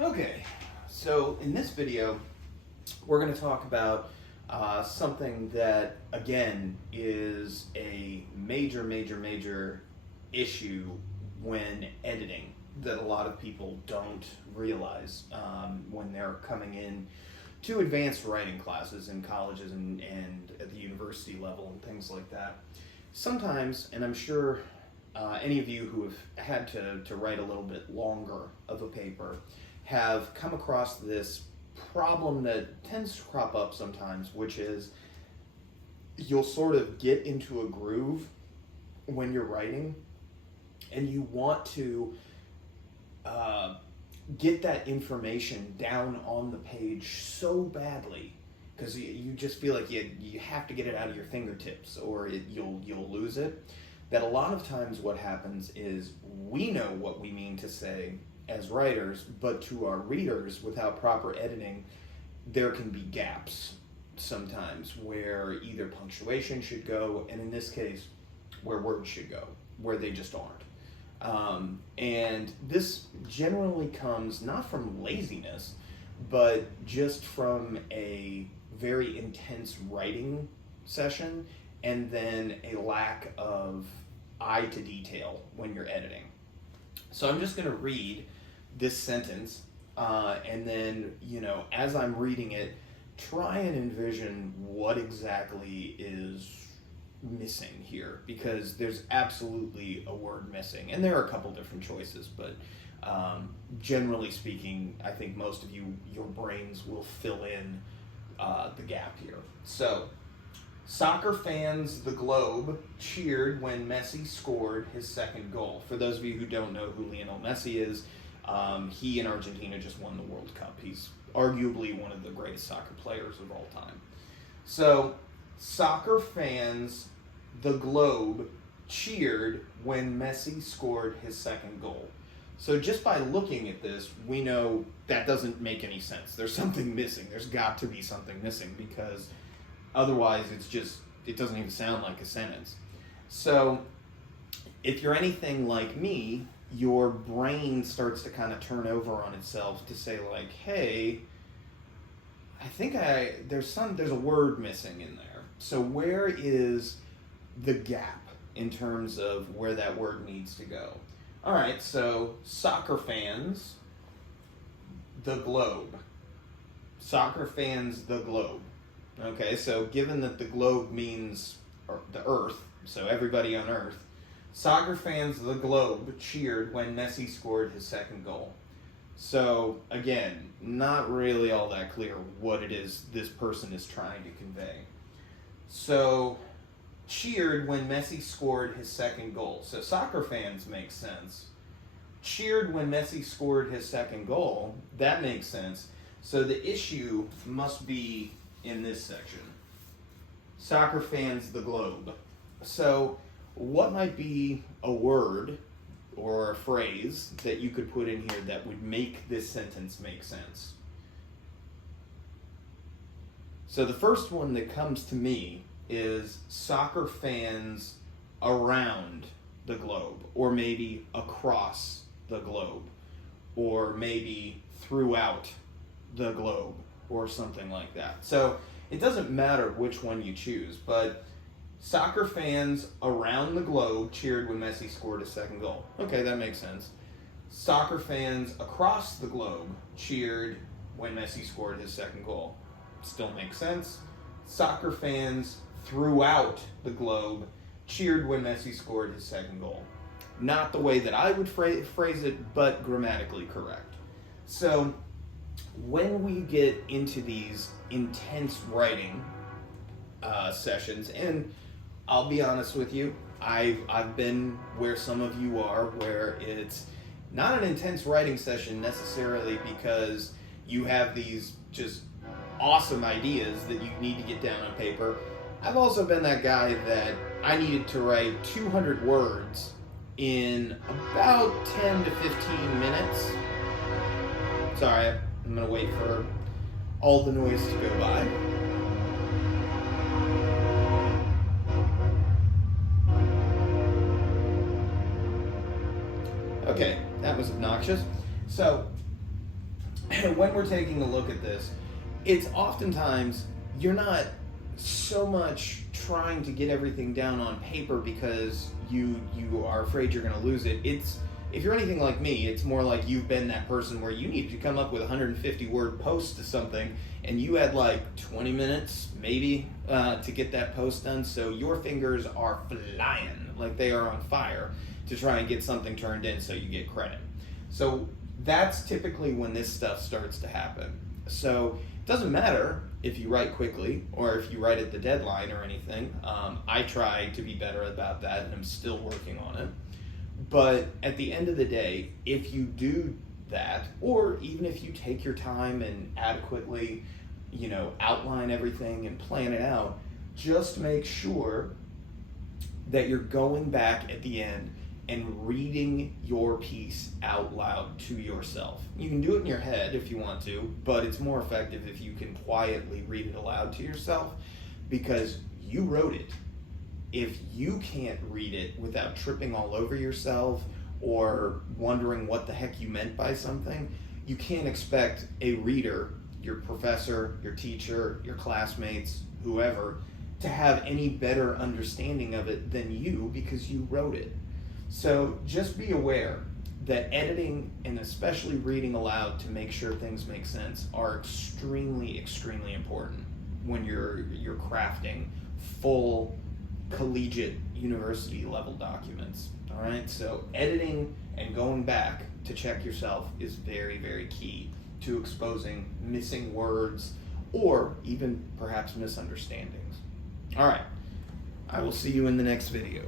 Okay, so in this video, we're going to talk about something that, again, is a major issue when editing that a lot of people don't realize when they're coming in to advanced writing classes in colleges and at the university level and things like that. Sometimes, and I'm sure any of you who have had to write a little bit longer of a paper have come across this problem that tends to crop up sometimes, which is you'll sort of get into a groove when you're writing and you want to get that information down on the page so badly because you just feel like you have to get it out of your fingertips or you'll lose it, that a lot of times what happens is we know what we mean to say as writers, but to our readers, without proper editing, there can be gaps sometimes where either punctuation should go, and in this case, where words should go, where they just aren't. And this generally comes not from laziness, but just from a very intense writing session and then a lack of eye to detail when you're editing. So I'm just going to read this sentence, and then, as I'm reading it, try and envision what exactly is missing here, because there's absolutely a word missing. And there are a couple different choices, but generally speaking, I think most of your brains will fill in the gap here. So, soccer fans the globe cheered when Messi scored his second goal. For those of you who don't know who Lionel Messi is, he and Argentina just won the World Cup. He's arguably one of the greatest soccer players of all time. So, soccer fans the globe cheered when Messi scored his second goal. So just by looking at this, we know that doesn't make any sense. There's something missing. There's got to be something missing, because otherwise it doesn't even sound like a sentence. So if you're anything like me, your brain starts to kind of turn over on itself to say, like, hey, I think there's a word missing in there. So where is the gap in terms of where that word needs to go? All right, so soccer fans the globe. Soccer fans the globe. Okay, so given that the globe means the earth, so everybody on earth, soccer fans the globe cheered when Messi scored his second goal. So, again, not really all that clear what it is this person is trying to convey. So, cheered when Messi scored his second goal. So, soccer fans make sense. Cheered when Messi scored his second goal, that makes sense. So, the issue must be in this section. Soccer fans the globe. So, what might be a word or a phrase that you could put in here that would make this sentence make sense? So the first one that comes to me is soccer fans around the globe, or maybe across the globe, or maybe throughout the globe, or something like that. So it doesn't matter which one you choose, but soccer fans around the globe cheered when Messi scored his second goal. Okay, that makes sense. Soccer fans across the globe cheered when Messi scored his second goal. Still makes sense. Soccer fans throughout the globe cheered when Messi scored his second goal. Not the way that I would phrase it, but grammatically correct. So when we get into these intense writing sessions, and I'll be honest with you, I've been where some of you are, where it's not an intense writing session necessarily because you have these just awesome ideas that you need to get down on paper. I've also been that guy that I needed to write 200 words in about 10 to 15 minutes. Sorry, I'm going to wait for all the noise to go by. Okay, that was obnoxious. So, when we're taking a look at this, it's oftentimes you're not so much trying to get everything down on paper because you are afraid you're going to lose it. It's, if you're anything like me, it's more like you've been that person where you need to come up with a 150 word post to something, and you had like 20 minutes maybe to get that post done, so your fingers are flying like they are on fire to try and get something turned in so you get credit. So that's typically when this stuff starts to happen. So it doesn't matter if you write quickly or if you write at the deadline or anything. I try to be better about that, and I'm still working on it. But at the end of the day, if you do that, or even if you take your time and adequately, outline everything and plan it out, just make sure that you're going back at the end and reading your piece out loud to yourself. You can do it in your head if you want to, but it's more effective if you can quietly read it aloud to yourself, because you wrote it. If you can't read it without tripping all over yourself or wondering what the heck you meant by something, you can't expect a reader, your professor, your teacher, your classmates, whoever, to have any better understanding of it than you, because you wrote it. So just be aware that editing, and especially reading aloud to make sure things make sense, are extremely, extremely important when you're crafting full collegiate university level documents. All right, so editing and going back to check yourself is very, very key to exposing missing words or even perhaps misunderstandings. All right, I will see you in the next video.